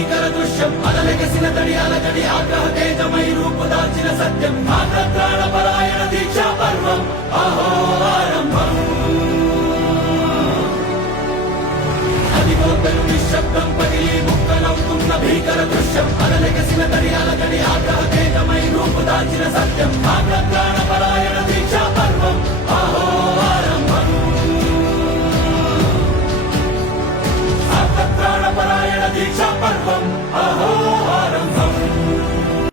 భీకర దృశ్యం అలలెగసిన తడి అలజడి ఆగ్రహ తేజమై రూపుదాల్చిన సత్యం ఆగ్రత్రాణపరాయణ దీక్షా పర్వం అహో ఆరంభం అదిగోతను నిశ్శబ్దం పగిలి ముక్కలవుతున్న భీకర దృశ్యం అలలెగసిన తడి అలజడి ఆగ్రహ తేజమై రూపుదాల్చిన సత్యం ఆగ్రత్రాణ